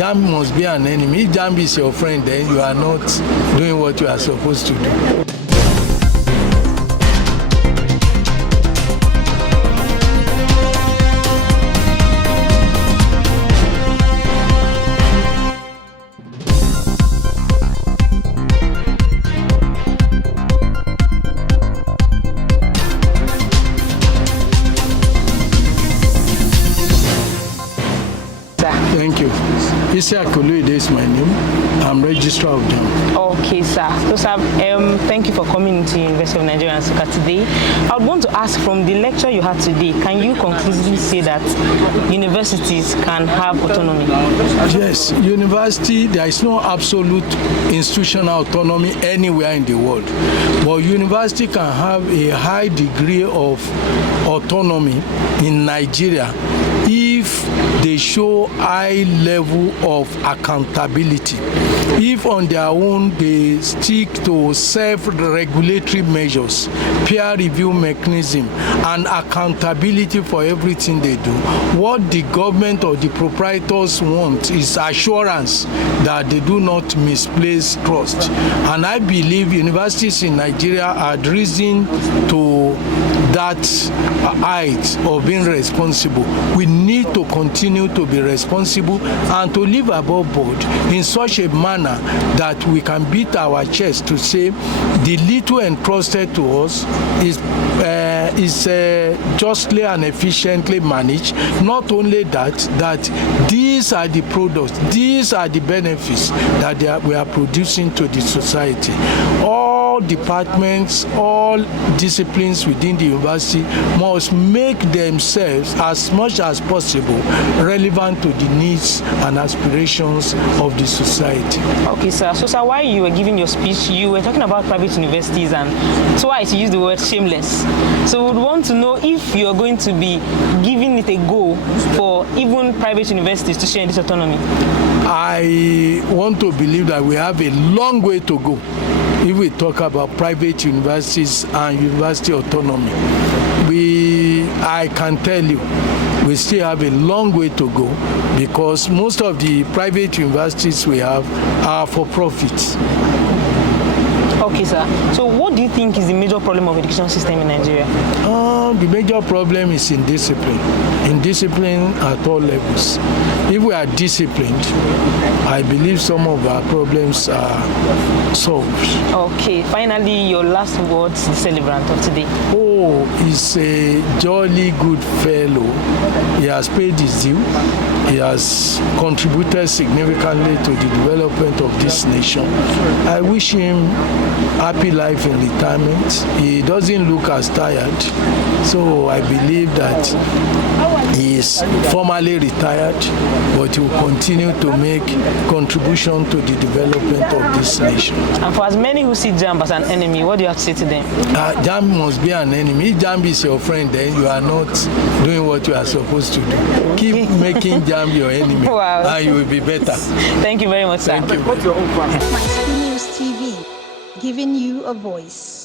JAMB must be an enemy. If JAMB is your friend, then you are not doing what you are supposed to do. Thank you. Ishaq is my name. I'm Registrar of JAMB. Okay, sir. So, sir, thank you for coming to University of Nigeria Nsukka today. I would want to ask, from the lecture you had today, can you conclusively say that universities can have autonomy? Yes, university, there is no absolute institutional autonomy anywhere in the world. But university can have a high degree of autonomy in Nigeria if they show high level of accountability. If on their own they stick to self-regulatory measures, peer review mechanism, and accountability for everything they do, what the government or the proprietors want is assurance that they do not misplace trust. And I believe universities in Nigeria are risen to that height of being responsible. We need to continue to be responsible and to live above board in such a manner that we can beat our chest to say the little entrusted to us is justly and efficiently managed. Not only that these are the products, these are the benefits that we are producing to the society. All departments, all disciplines within the university must make themselves as much as possible relevant to the needs and aspirations of the society. Okay, sir. So, sir, while you were giving your speech, you were talking about private universities, and twice you used the word shameless. So we would want to know if you're going to be giving it a go for even private universities to share in this autonomy. I want to believe that we have a long way to go if we talk about private universities and university autonomy. I can tell you, we still have a long way to go because most of the private universities we have are for profit. Okay, sir. So what do you think is the major problem of education system in Nigeria? The major problem is indiscipline. Indiscipline at all levels. If we are disciplined, I believe some of our problems are solved. Okay. Finally, your last words to the celebrant of today. Oh, he's a jolly good fellow. He has paid his due. He has contributed significantly to the development of this nation. I wish him happy life in retirement. He doesn't look as tired, so I believe that he is formally retired, but he will continue to make contribution to the development of this nation. And for as many who see JAMB as an enemy, what do you have to say to them? JAMB must be an enemy. If JAMB is your friend, then you are not doing what you are supposed to do. Keep making JAMB your enemy, wow, and you will be better. Thank you very much, sir. Thank you. Myschoolnews TV, giving you a voice.